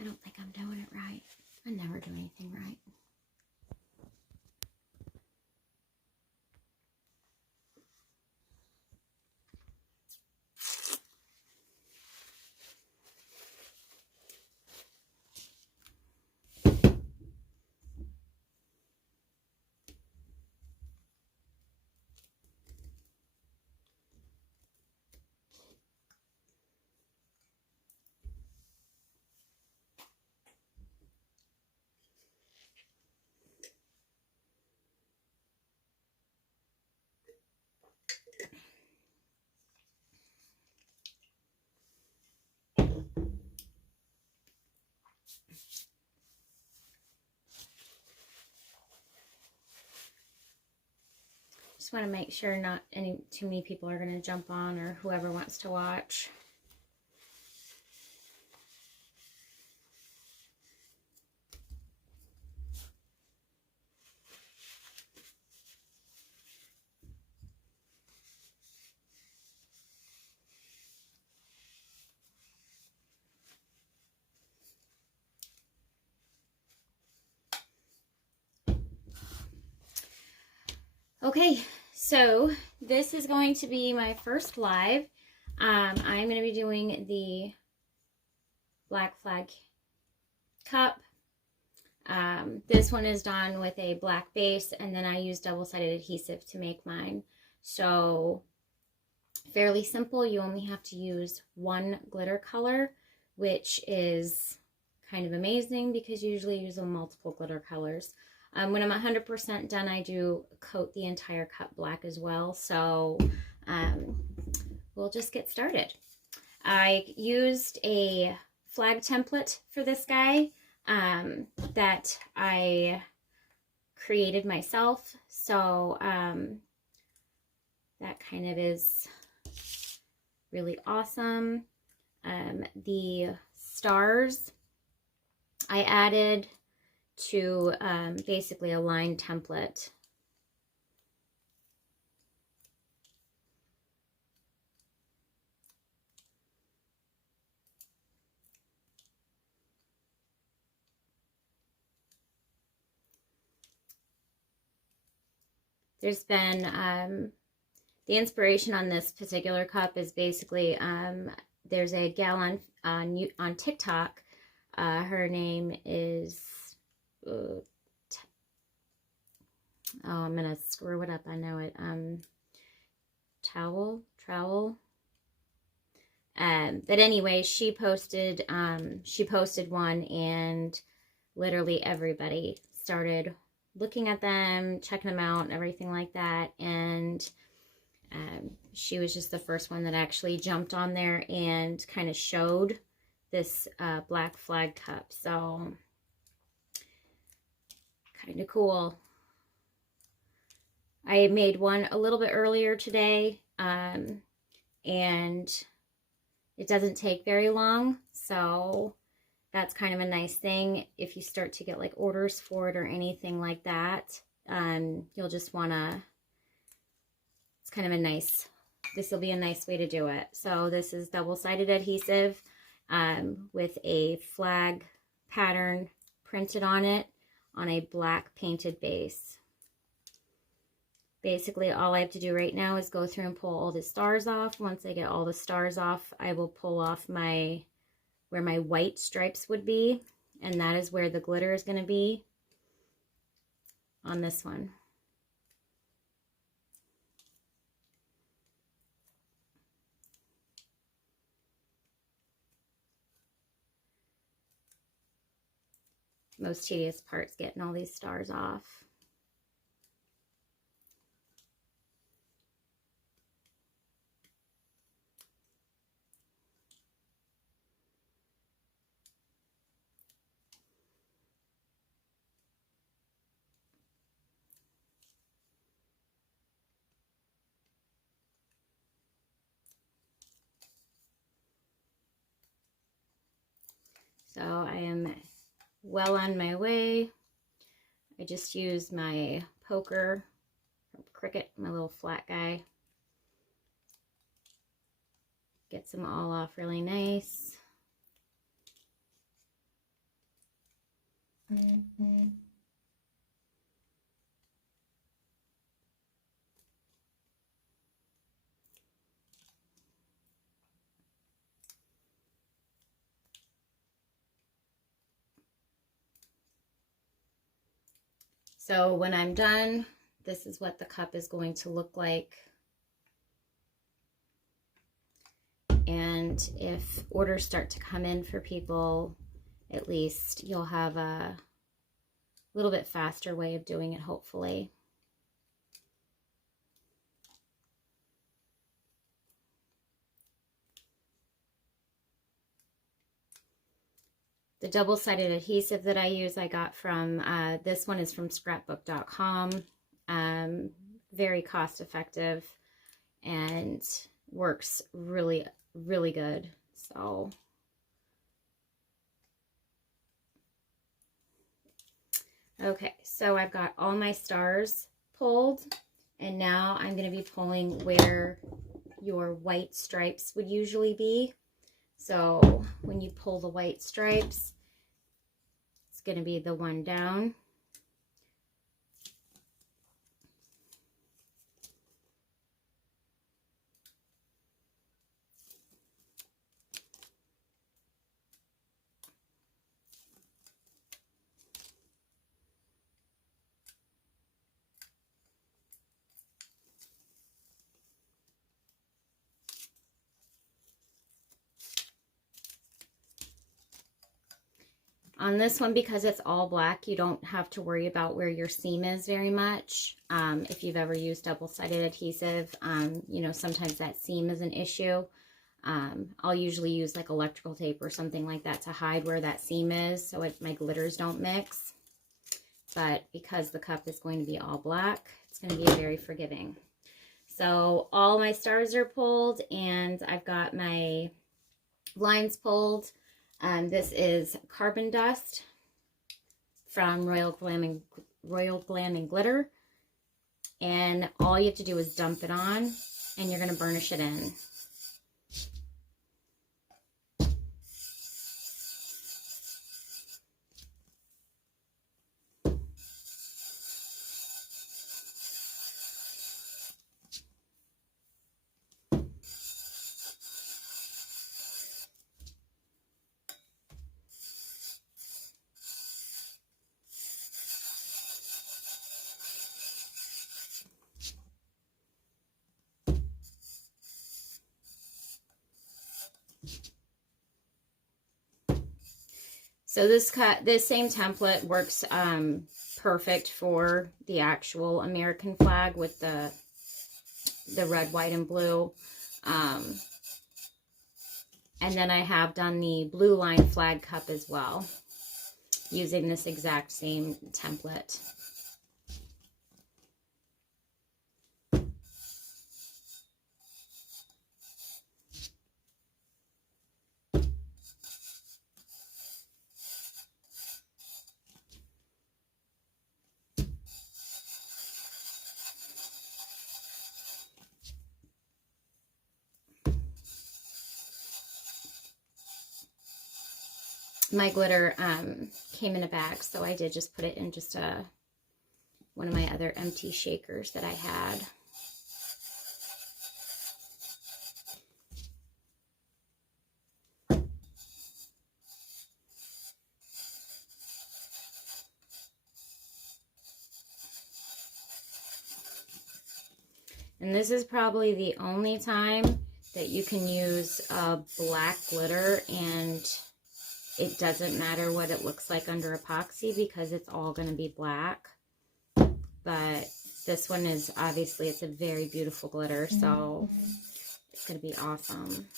I don't think I'm doing it right. I never do anything right. Just want to make sure not too many people are going to jump on, or whoever wants to watch. Okay, so this is going to be my first live. I'm going to be doing the Black Flag cup. This one is done with a black base, and then I use double-sided adhesive to make mine. So fairly simple. You only have to use one glitter color, which is kind of amazing because you usually use multiple glitter colors. When I'm 100% done, I do coat the entire cup black as well. So we'll just get started. I used a flag template for this guy that I created myself. So that kind of is really awesome. The stars I added to basically a line template. There's been the inspiration on this particular cup is basically there's a gal on TikTok. Her name is oh, I'm gonna screw it up. I know it. Trowel. But anyway, she posted one, and literally everybody started looking at them, checking them out, and everything like that. And she was just the first one that actually jumped on there and kind of showed this Black Flag cup. So kind of cool. I made one a little bit earlier today, and it doesn't take very long, so that's kind of a nice thing. If you start to get like orders for it or anything like that, you'll just want to, it's kind of a nice, this will be a nice way to do it. So this is double-sided adhesive with a flag pattern printed on it on a black painted base. Basically, all I have to do right now is go through and pull all the stars off. Once I get all the stars off, I will pull off where my white stripes would be, and that is where the glitter is going to be on this one. Most tedious part's getting all these stars off. So I am well on my way. I just used my poker from Cricut, my little flat guy. Gets them all off really nice. So when I'm done, this is what the cup is going to look like. And if orders start to come in for people, at least you'll have a little bit faster way of doing it, hopefully. The double-sided adhesive that I use, I got from, this one is from scrapbook.com. Very cost-effective and works really, really good. So, okay, so I've got all my stars pulled, and now I'm going to be pulling where your white stripes would usually be. So when you pull the white stripes, it's going to be the one down. On this one, because it's all black, you don't have to worry about where your seam is very much. If you've ever used double-sided adhesive, you know, sometimes that seam is an issue. I'll usually use like electrical tape or something like that to hide where that seam is so my glitters don't mix. But because the cup is going to be all black, it's going to be very forgiving. So all my stars are pulled, and I've got my lines pulled. This is Carbon Dust from Royal Glam and Glitter. And all you have to do is dump it on, and you're going to burnish it in. So this same template works perfect for the actual American flag with the red, white, and blue. And then I have done the blue line flag cup as well, using this exact same template. My glitter came in a bag, so I did just put it in just one of my other empty shakers that I had. And this is probably the only time that you can use black glitter and it doesn't matter what it looks like under epoxy because it's all going to be black. But this one is obviously, it's a very beautiful glitter, so it's going to be awesome.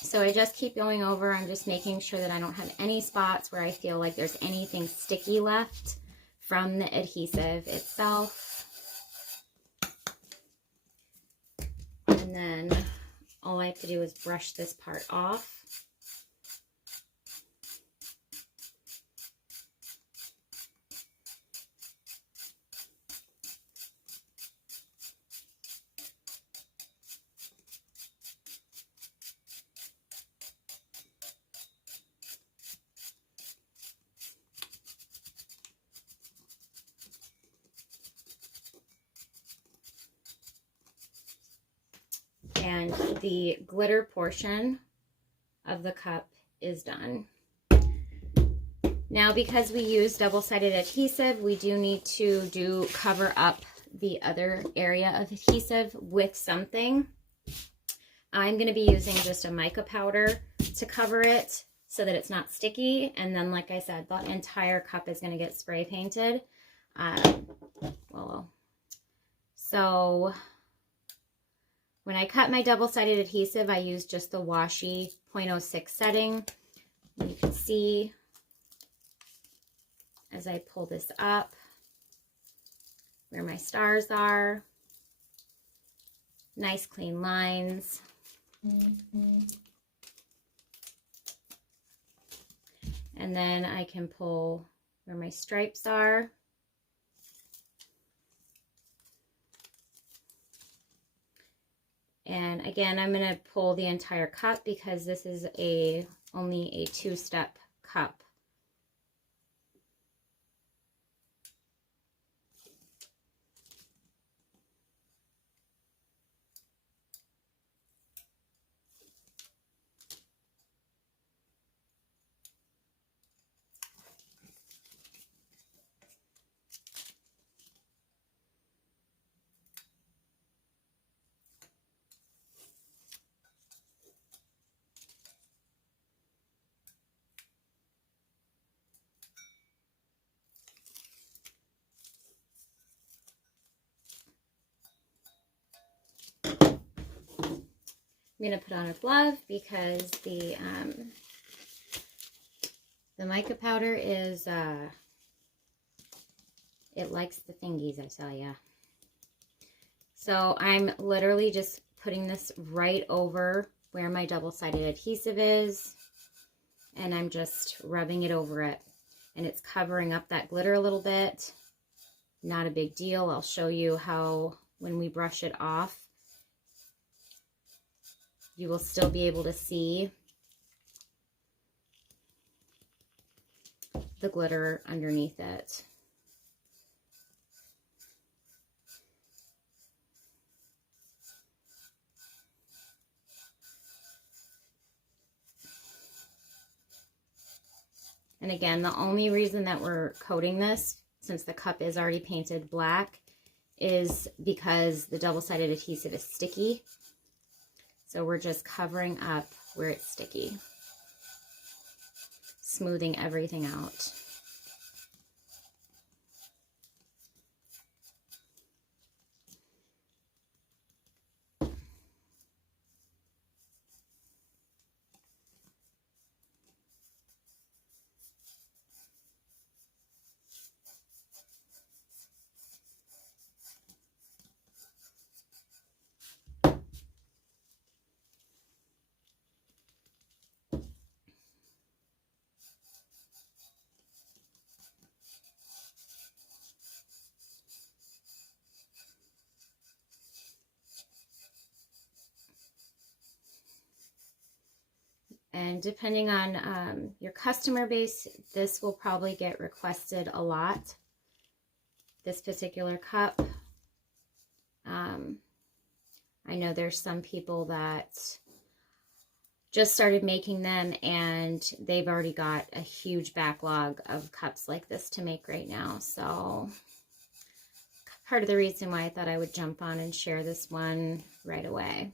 So I just keep going over. I'm just making sure that I don't have any spots where I feel like there's anything sticky left from the adhesive itself. And then all I have to do is brush this part off. And the glitter portion of the cup is done. Now, because we use double-sided adhesive, we do need to cover up the other area of adhesive with something. I'm going to be using just a mica powder to cover it so that it's not sticky. And then, like I said, the entire cup is going to get spray painted. So when I cut my double-sided adhesive, I used just the washi 0.06 setting. You can see as I pull this up where my stars are. Nice clean lines. And then I can pull where my stripes are. And again, I'm going to pull the entire cup because this is only a 2-step cup. I'm going to put on a glove because the mica powder is, it likes the fingies, I tell ya. So I'm literally just putting this right over where my double-sided adhesive is, and I'm just rubbing it over it. And it's covering up that glitter a little bit. Not a big deal. I'll show you how when we brush it off, you will still be able to see the glitter underneath it. And again, the only reason that we're coating this, since the cup is already painted black, is because the double-sided adhesive is sticky. So we're just covering up where it's sticky, smoothing everything out. And depending on your customer base, this will probably get requested a lot, this particular cup. I know there's some people that just started making them and they've already got a huge backlog of cups like this to make right now. So part of the reason why I thought I would jump on and share this one right away.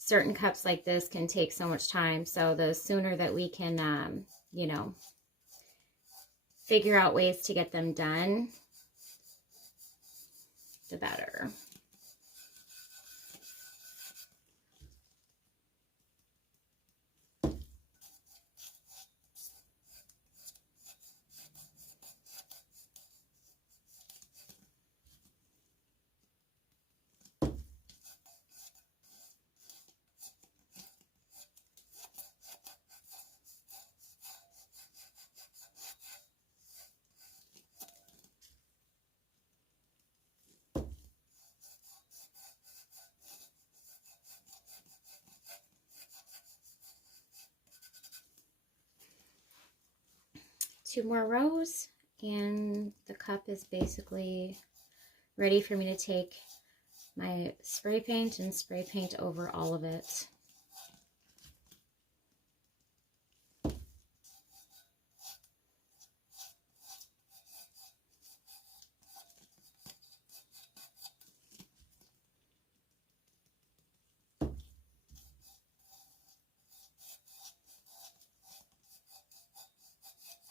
Certain cups like this can take so much time, so the sooner that we can, you know, figure out ways to get them done, the better. Two more rows, And the cup is basically ready for me to take my spray paint and spray paint over all of it.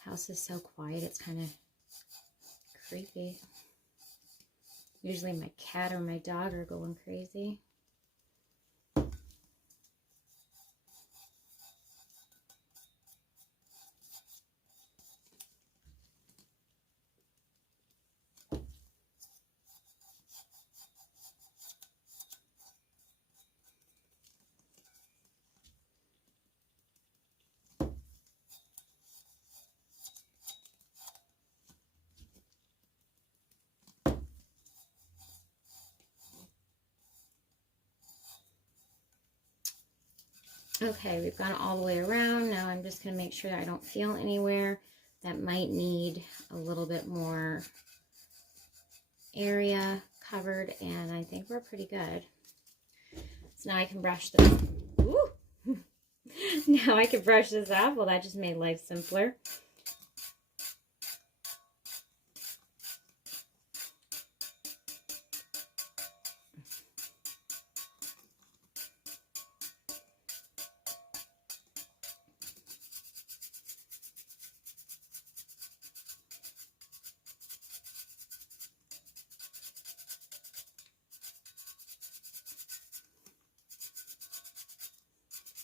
House is so quiet, it's kind of creepy. Usually my cat or my dog are going crazy. Okay, we've gone all the way around. Now I'm just going to make sure that I don't feel anywhere that might need a little bit more area covered, and I think we're pretty good. So now I can brush this. Ooh! Now I can brush this off. Well, that just made life simpler.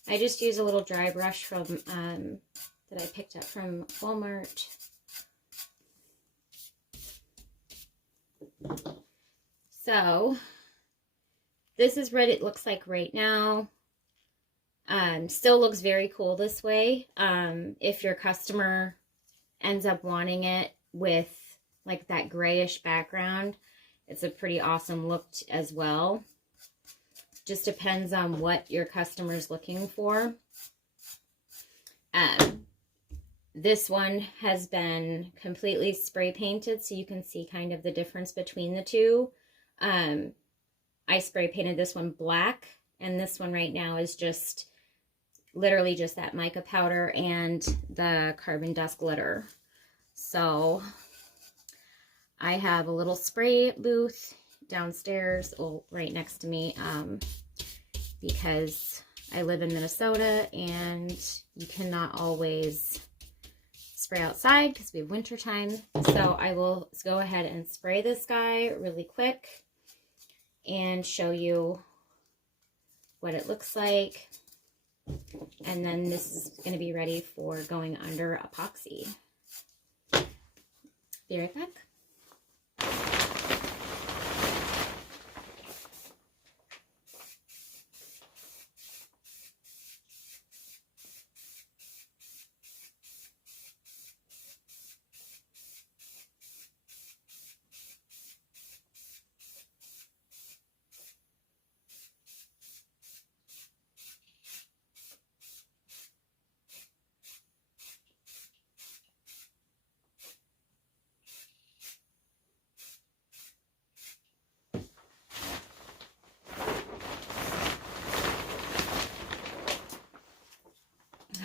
I just use a little dry brush from that I picked up from Walmart. So this is what it looks like right now. Still looks very cool this way. If your customer ends up wanting it with like that grayish background, it's a pretty awesome look as well. Just depends on what your customer's looking for. This one has been completely spray painted, so you can see kind of the difference between the two. I spray painted this one black, and this one right now is just literally just that mica powder and the carbon dust glitter. So I have a little spray booth downstairs, right next to me, because I live in Minnesota and you cannot always spray outside because we have winter time. So I will go ahead and spray this guy really quick and show you what it looks like. And then this is going to be ready for going under epoxy. Be right back.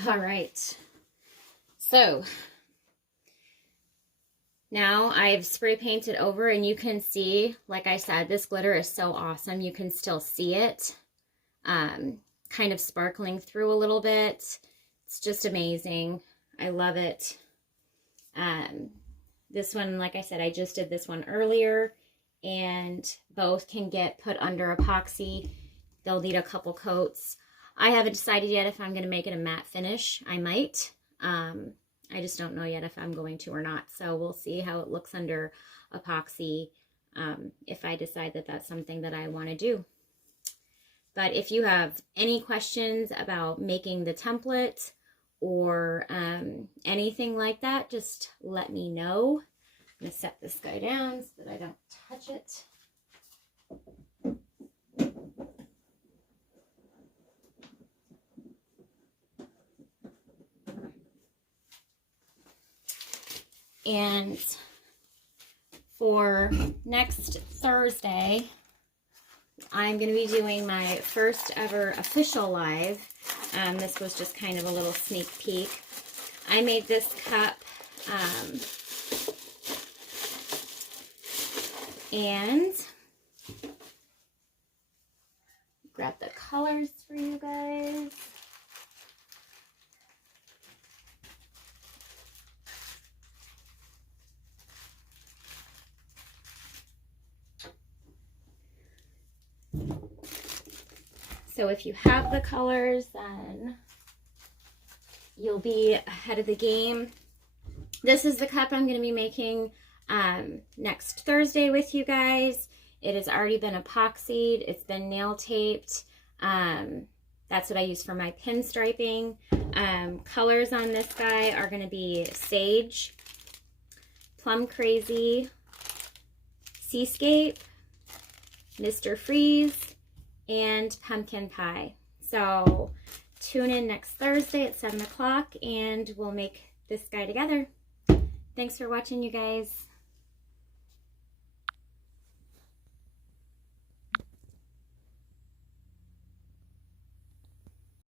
All right, so now I've spray painted over, and you can see, like I said, this glitter is so awesome. You can still see it kind of sparkling through a little bit. It's just amazing. I love it. This one, like I said, I just did this one earlier, and both can get put under epoxy. They'll need a couple coats. I haven't decided yet if I'm going to make it a matte finish. I might. I just don't know yet if I'm going to or not. So we'll see how it looks under epoxy if I decide that that's something that I want to do. But if you have any questions about making the template or anything like that, just let me know. I'm going to set this guy down so that I don't touch it. And for next Thursday, I'm going to be doing my first ever official live. This was just kind of a little sneak peek. I made this cup, and grab the colors for you guys. So if you have the colors, then you'll be ahead of the game. This is the cup I'm going to be making next Thursday with you guys. It has already been epoxied. It's been nail taped. That's what I use for my pinstriping. Colors on this guy are going to be Sage, Plum Crazy, Seascape, Mr. Freeze, and Pumpkin Pie. So tune in next Thursday at 7 o'clock and we'll make this guy together. Thanks for watching, you guys.